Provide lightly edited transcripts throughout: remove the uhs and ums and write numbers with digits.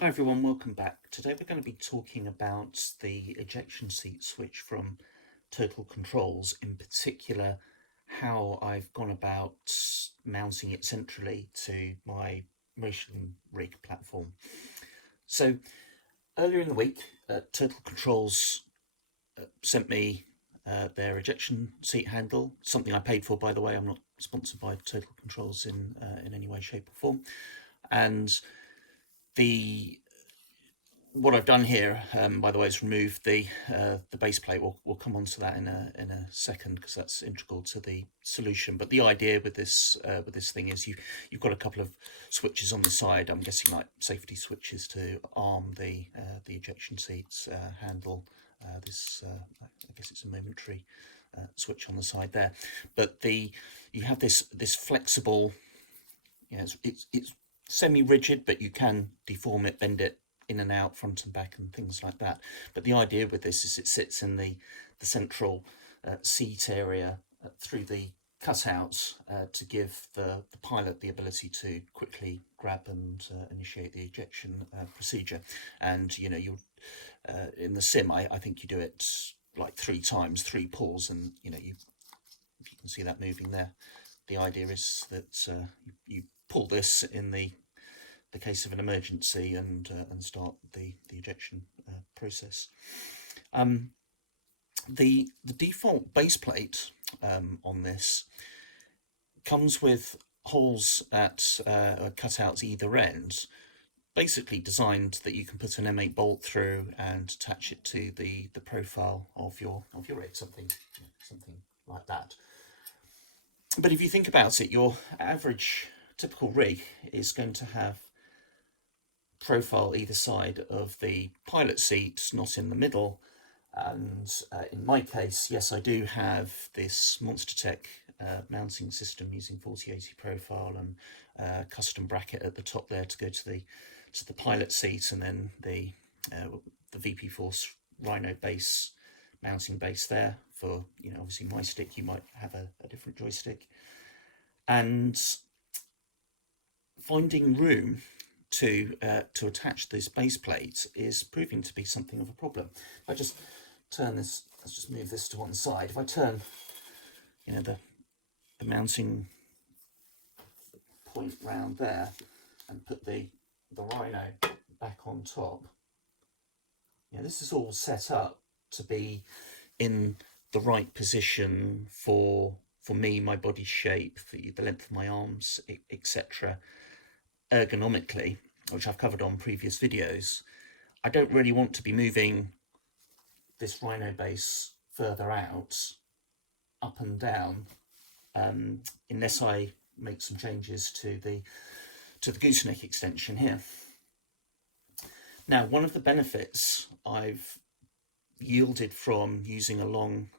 Hi everyone, welcome back. Today we're going to be talking about the ejection seat switch from Total Controls, in particular how I've gone about mounting it centrally to my motion rig platform. So earlier in the week, Total Controls sent me their ejection seat handle, something I paid for, by the way. I'm not sponsored by Total Controls in any way, shape or form. And what I've done here, by the way, is remove the base plate. We'll come on to that in a second because that's integral to the solution. But the idea with this thing is you've got a couple of switches on the side. I'm guessing like safety switches to arm the ejection seats handle. I guess it's a momentary switch on the side there. But you have this flexible. It's semi-rigid, but you can deform it, bend it in and out, front and back, and things like that. But the idea with this is it sits in the central seat area through the cutouts to give the pilot the ability to quickly grab and initiate the ejection procedure. And you in the sim, I think you do it like 3 times, 3 pulls, and if you can see that moving there, the idea is that you pull this in the case of an emergency and start the ejection process. The default base plate on this comes with holes at cutouts either end, basically designed that you can put an M8 bolt through and attach it to the profile of your rig, something like that. But if you think about it, your average typical rig is going to have profile either side of the pilot seat, not in the middle. And in my case, yes, I do have this MonsterTech mounting system using 4080 profile and custom bracket at the top there to go to the pilot seat, and then the VP Force Rhino base mounting base there for obviously my stick. You might have a different joystick, and finding room to attach this base plate is proving to be something of a problem. If I just turn this, let's just move this to one side. If I turn the mounting point round there and put the Rhino back on top, this is all set up to be in the right position for me, my body shape, the length of my arms, etc. ergonomically, which I've covered on previous videos. I don't really want to be moving this Rhino base further out, up and down, unless I make some changes to the gooseneck extension here. Now, one of the benefits I've yielded from using a long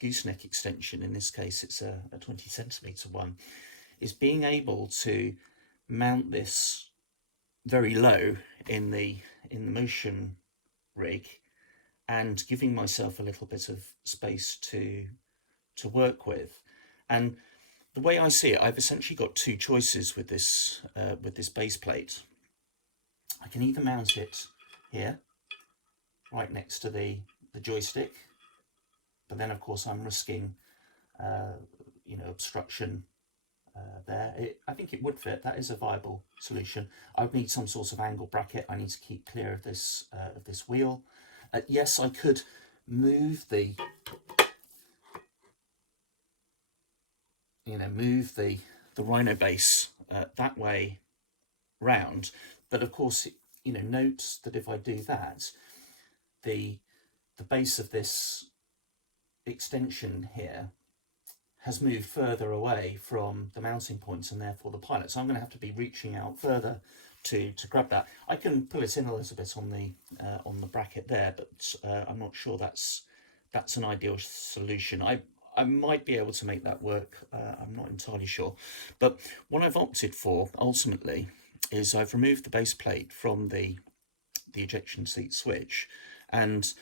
gooseneck extension, in this case it's a 20 centimeter one, is being able to mount this very low in the motion rig and giving myself a little bit of space to work with. And the way I see it, I've essentially got 2 choices with this base plate. I can either mount it here, right next to the joystick, but then of course I'm risking obstruction there. I think it would fit. That is a viable solution. I would need some sort of angle bracket. I need to keep clear of this wheel. Yes, I could move the Rhino base that way round, but of course note that if I do that, the base of this extension here has moved further away from the mounting points and therefore the pilot. So I'm going to have to be reaching out further to grab that. I can pull it in a little bit on the bracket there, but I'm not sure that's an ideal solution. I might be able to make that work. I'm not entirely sure. But what I've opted for ultimately is I've removed the base plate from the ejection seat switch and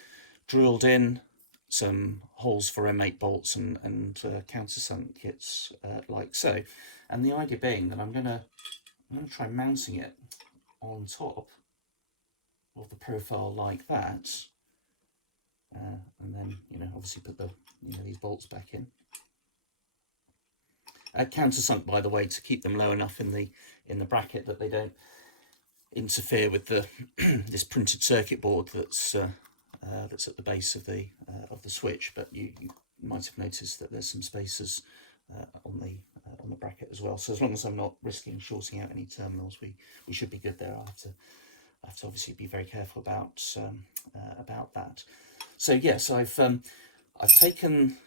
drilled in some holes for M8 bolts and countersunk kits like so. And the idea being that I'm going to try mounting it on top the profile like that, and then obviously put the these bolts back in. Countersunk, by the way, to keep them low enough in the bracket that they don't interfere with the this printed circuit board that's at the base of the switch. But you might have noticed that there's some spacers on the bracket as well. So as long as I'm not risking shorting out any terminals, we should be good there. I have to obviously be very careful about that. So yes, I've taken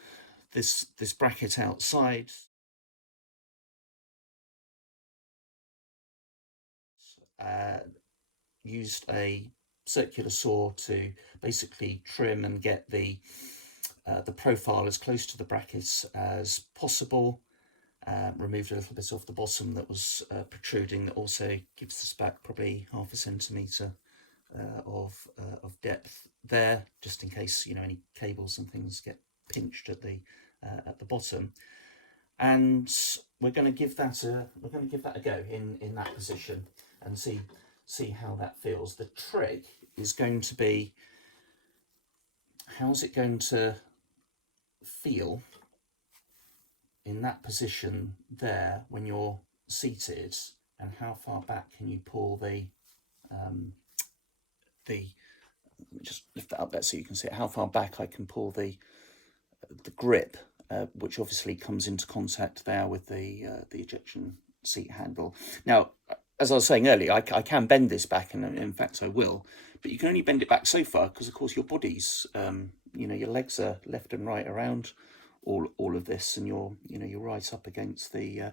this bracket outside. Used a circular saw to basically trim and get the profile as close to the brackets as possible. Removed a little bit off the bottom that was protruding. That also gives us back probably 0.5 centimetre of depth there, just in case any cables and things get pinched at the bottom. And we're going to give that a go in that position and see how that feels. The trick is going to be, how's it going to feel in that position there when you're seated, and how far back can you pull the let me just lift that up there so you can see it, how far back I can pull the grip, which obviously comes into contact there with the ejection seat handle. Now, as I was saying earlier, I can bend this back, and in fact I will, but you can only bend it back so far because, of course, your body's, your legs are left and right around all of this, and you're right up against the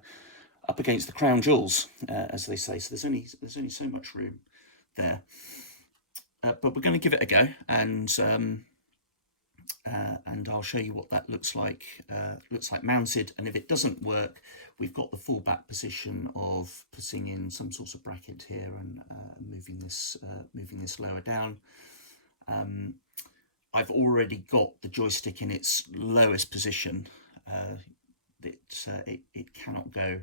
crown jewels, as they say. So there's only so much room there, but we're going to give it a go, and I'll show you what that looks like mounted. And if it doesn't work, we've got the fallback position of putting in some sort of bracket here and moving this lower down. I've already got the joystick in its lowest position. It cannot go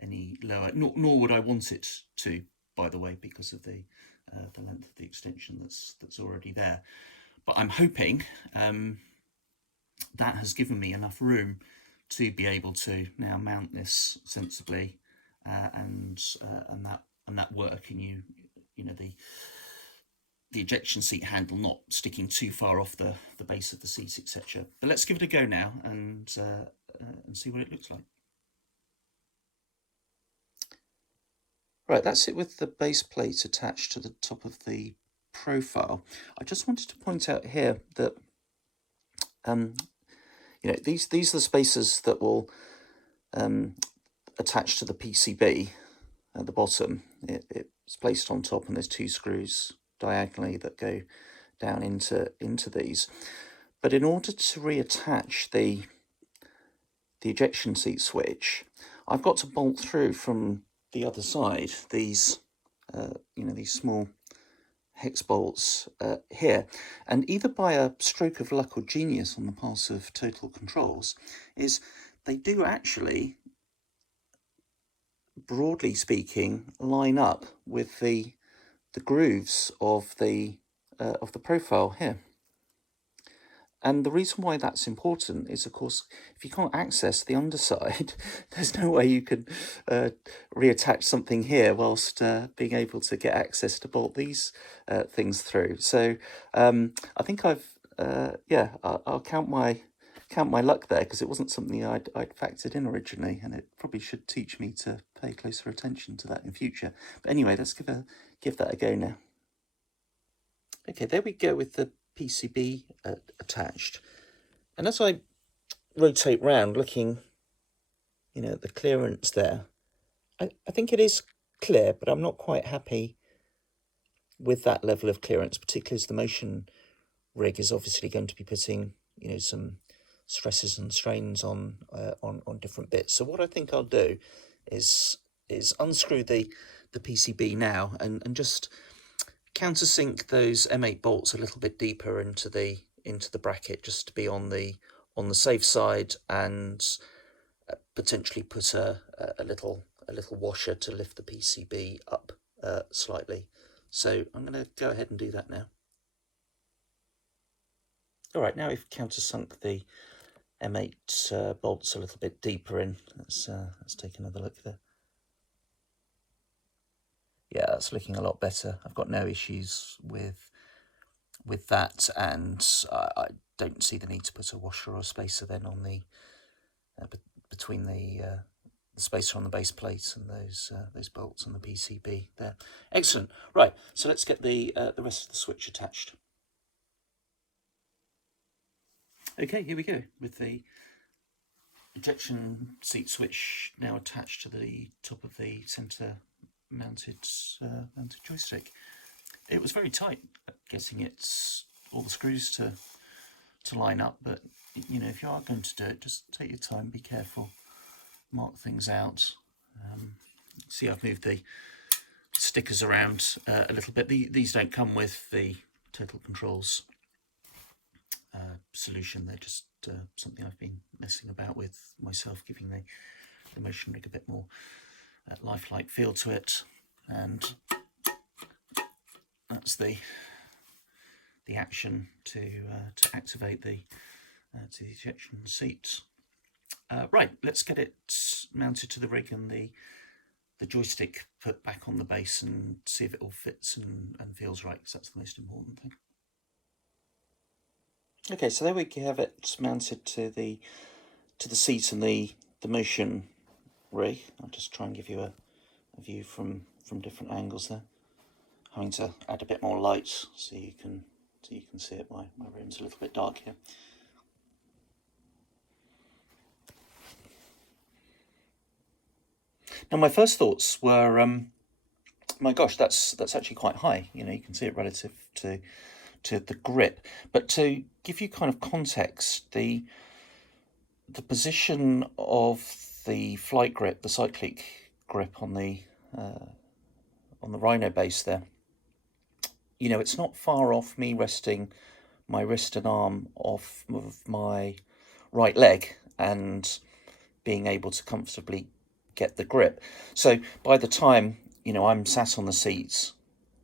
any lower, nor would I want it to, by the way, because of the length of the extension that's already there. But I'm hoping that has given me enough room to be able to now mount this sensibly, and that work, and the ejection seat handle not sticking too far off the base of the seat, etc. But let's give it a go now and see what it looks like. Right, that's it with the base plate attached to the top of the profile. I just wanted to point out here that these are the spacers that will attach to the PCB at the bottom. It's placed on top, and there's 2 screws diagonally that go down into these. But in order to reattach the ejection seat switch, I've got to bolt through from the other side these these small hex bolts here, and either by a stroke of luck or genius on the part of Total Controls, is they do actually, broadly speaking, line up with the grooves of the profile here. And the reason why that's important is, of course, if you can't access the underside, there's no way you can reattach something here whilst being able to get access to bolt these things through. So I think I'll count my luck there, because it wasn't something I'd factored in originally, and it probably should teach me to pay closer attention to that in future. But anyway, let's give that a go now. Okay, there we go with the PCB attached, and as I rotate round looking at the clearance there, I think it is clear, but I'm not quite happy with that level of clearance, particularly as the motion rig is obviously going to be putting some stresses and strains on different bits. So what I think I'll do is unscrew the PCB now and just countersink those M8 bolts a little bit deeper into the bracket, just to be on the safe side, and potentially put a little washer to lift the PCB up slightly, So I'm going to go ahead and do that now. All right, now we've countersunk the M8 bolts a little bit deeper in. Let's take another look there. Yeah, that's looking a lot better. I've got no issues with that, and I don't see the need to put a washer or a spacer then on the between the spacer on the base plate and those bolts on the PCB there. Excellent. Right, so let's get the rest of the switch attached. Okay, here we go with the ejection seat switch now attached to the top of the centre mounted joystick. It was very tight getting all the screws to line up, but you know, if you are going to do it, just take your time, be careful, mark things out. See, I've moved the stickers around a little bit. These don't come with the Total Controls solution. They're just something I've been messing about with myself, giving the motion rig a bit more lifelike feel to it. And that's the action to activate the ejection seat. Right, let's get it mounted to the rig and the joystick put back on the base and see if it all fits and feels right, because that's the most important thing. Okay, so there we have it mounted to the seat and the motion rig. I'll just try and give you a view from different angles there. Having to add a bit more light so you can see it. My room's a little bit dark here. Now my first thoughts were, my gosh, that's actually quite high. You know, you can see it relative to the grip. But to give you kind of context, the position of the flight grip, the cyclic grip on the Rhino base there, you know, it's not far off me resting my wrist and arm off of my right leg and being able to comfortably get the grip. So by the time, you know, I'm sat on the seats,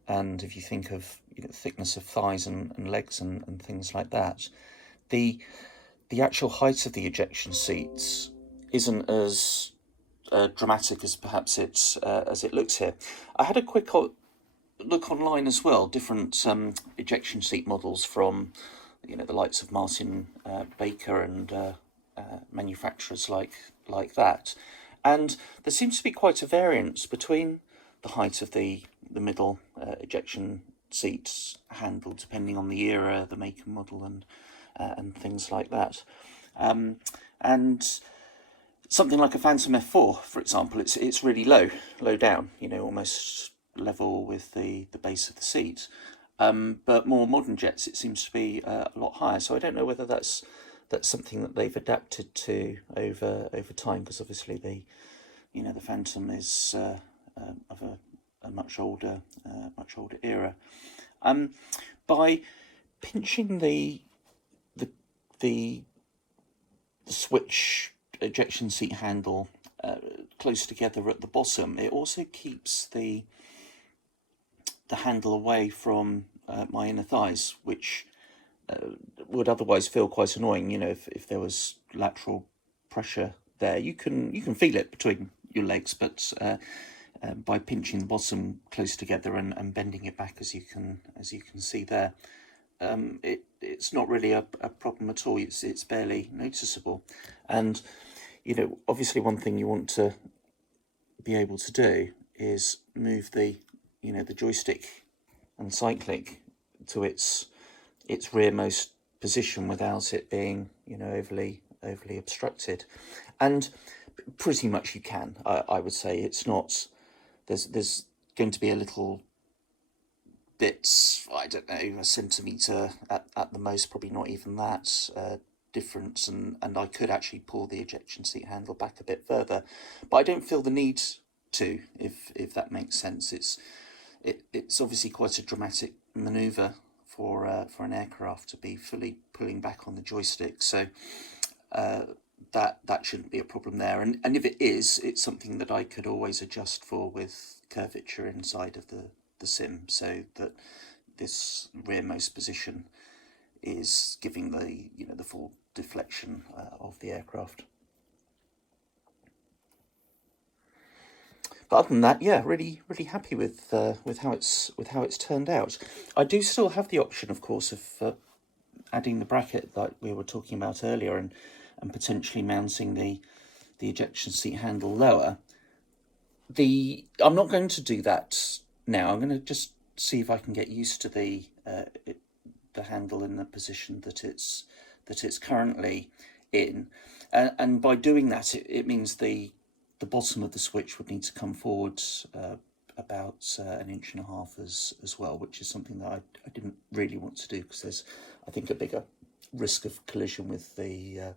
and if you think of, you know, the thickness of thighs and legs and things like that, the actual height of the ejection seats isn't as dramatic as perhaps as it looks here. I had a quick look online as well, different ejection seat models from, you know, the likes of Martin Baker and manufacturers like that, and there seems to be quite a variance between the height of the middle ejection seat handle, depending on the era, the make and model, and things like that. And something like a Phantom F4, for example, it's really low down, you know, almost level with the base of the seat. But more modern jets, it seems to be a lot higher. So I don't know whether that's something that they've adapted to over time, because obviously the Phantom is of a much older era. By pinching the switch ejection seat handle close together at the bottom, it also keeps the handle away from my inner thighs, which would otherwise feel quite annoying. You know, if there was lateral pressure there, you can feel it between your legs, but by pinching the bottom close together and bending it back, as you can see there, it's not really a problem at all. It's barely noticeable. And you know, obviously one thing you want to be able to do is move the joystick and cyclic to its rearmost position without it being, you know, overly obstructed. And pretty much you can. I would say it's not. There's going to be a little bits, I don't know, a centimetre at the most, probably not even that, difference, and I could actually pull the ejection seat handle back a bit further, but I don't feel the need to, if that makes sense. It's obviously quite a dramatic manoeuvre for an aircraft to be fully pulling back on the joystick, so that shouldn't be a problem there. And if it is, it's something that I could always adjust for with curvature inside of the the sim, so that this rearmost position is giving the the full deflection of the aircraft. But other than that, yeah, really happy with how it's turned out. I do still have the option, of course, of adding the bracket like we were talking about earlier, and potentially mounting the ejection seat handle lower. I'm not going to do that now. I'm going to just see if I can get used to the handle in the position that it's currently in, and by doing that, it means the bottom of the switch would need to come forward about 1.5 inches as well, which is something that I didn't really want to do, because there's, I think, a bigger risk of collision with the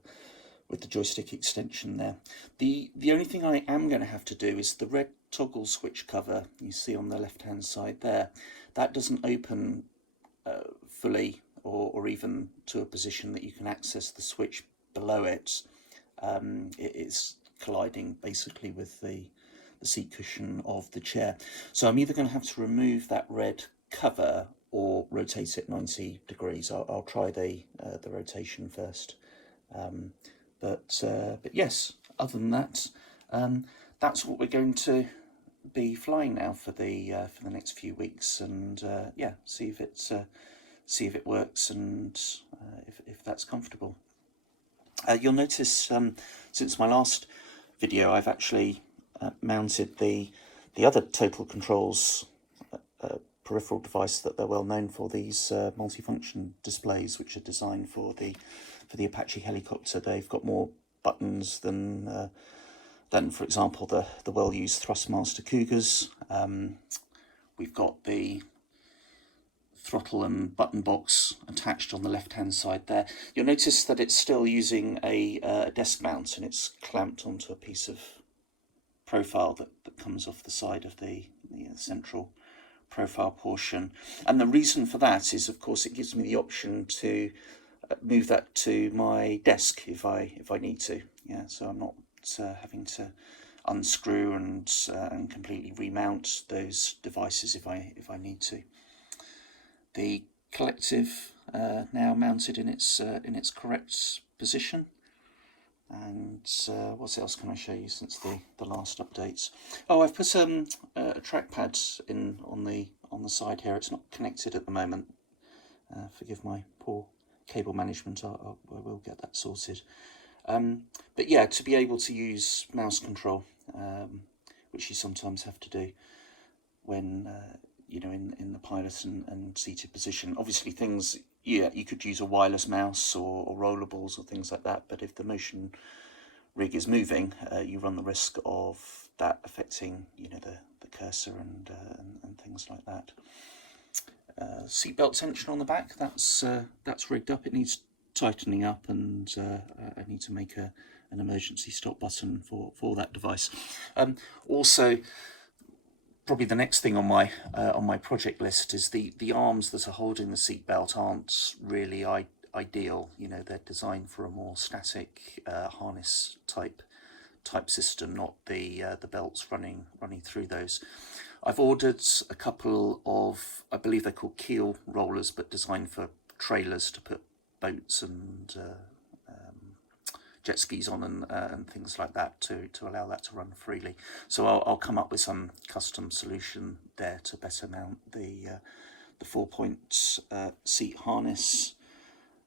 joystick extension there. The only thing I am going to have to do is the red toggle switch cover you see on the left hand side there. That doesn't open fully, or even to a position that you can access the switch below it. It's colliding basically with the seat cushion of the chair. So I'm either going to have to remove that red cover or rotate it 90 degrees. I'll try the rotation first. But yes, other than that, that's what we're going to be flying now for the next few weeks, and yeah, see if it works, and if that's comfortable. You'll notice since my last video, I've actually mounted the other Total Controls peripheral device that they're well known for, these multifunction displays, which are designed for the Apache helicopter. They've got more buttons than for example, the well-used Thrustmaster Cougars. We've got the throttle and button box attached on the left-hand side there. You'll notice that it's still using a desk mount, and it's clamped onto a piece of profile that comes off the side of the central profile portion. And the reason for that is, of course, it gives me the option to move that to my desk if I need to. Yeah, so I'm not having to unscrew and completely remount those devices if I need to. The collective now mounted in its correct position. And what else can I show you since the last updates? Oh, I've put a trackpad in on the side here. It's not connected at the moment. Forgive my poor cable management. I will get that sorted. But yeah, to be able to use mouse control, which you sometimes have to do when in the pilot and seated position. Obviously, things, yeah, you could use a wireless mouse or rollables or things like that, but if the motion rig is moving, you run the risk of that affecting the cursor and things like that. Seatbelt tension on the back, that's rigged up. It needs tightening up, and I need to make an emergency stop button for that device. Also, probably the next thing on my project list is the arms that are holding the seatbelt aren't really ideal. They're designed for a more static harness type system, not the belts running through those. I've ordered a couple of, I believe they're called keel rollers, but designed for trailers to put boats and jet skis on and things like that to allow that to run freely. So I'll come up with some custom solution there to better mount the 4-point seat harness.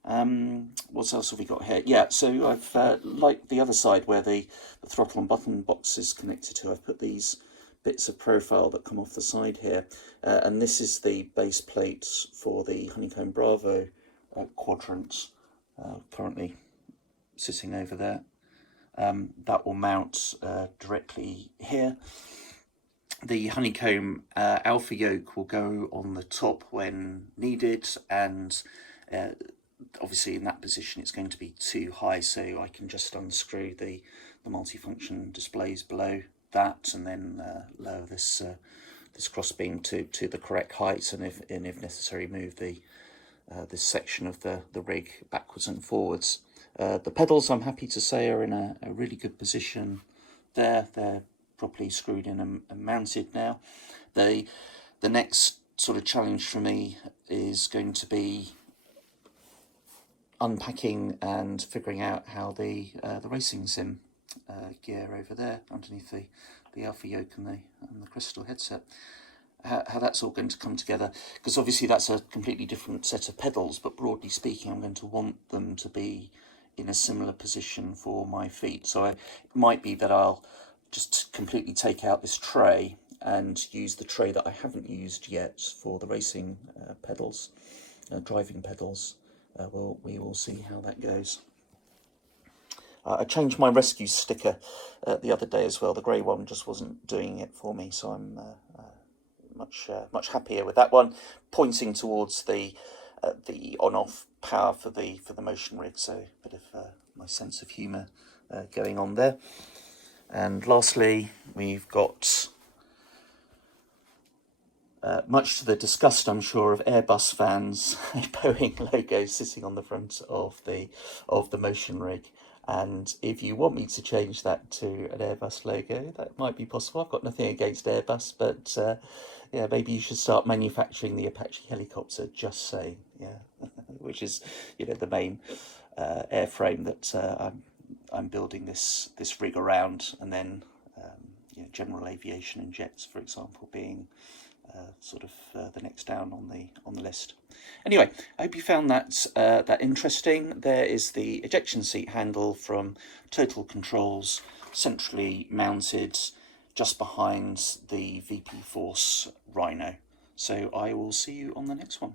What else have we got here? Yeah, so I've like the other side where the throttle and button box is connected to, I've put these bits of profile that come off the side here, and this is the base plate for the Honeycomb Bravo quadrant, currently sitting over there. That will mount directly here. The Honeycomb Alpha yoke will go on the top when needed, and obviously in that position it's going to be too high, so I can just unscrew the multifunction displays below that, and then lower this crossbeam to the correct height, and if necessary move this section of the rig backwards and forwards. The pedals, I'm happy to say, are in a really good position there. They're properly screwed in and mounted now. The next sort of challenge for me is going to be unpacking and figuring out how the racing sim gear over there underneath the alpha yoke and the crystal headset, how that's all going to come together, because obviously that's a completely different set of pedals, but broadly speaking I'm going to want them to be in a similar position for my feet. So it might be that I'll just completely take out this tray and use the tray that I haven't used yet for the racing pedals, driving pedals. We will see how that goes. I changed my rescue sticker the other day as well. The grey one just wasn't doing it for me, so I'm much happier with that one, pointing towards the on-off power for the motion rig. So a bit of my sense of humour going on there. And lastly, we've got, much to the disgust, I'm sure, of Airbus fans, a Boeing logo sitting on the front of the motion rig. And if you want me to change that to an Airbus logo, that might be possible. I've got nothing against Airbus, but yeah, maybe you should start manufacturing the Apache helicopter, just saying, yeah, which is, you know, the main airframe that I'm building this rig around, and then you know, general aviation and jets, for example, being sort of the next down on the list. Anyway, I hope you found that interesting. There is the ejection seat handle from Total Controls, centrally mounted just behind the VP Force Rhino. So I will see you on the next one.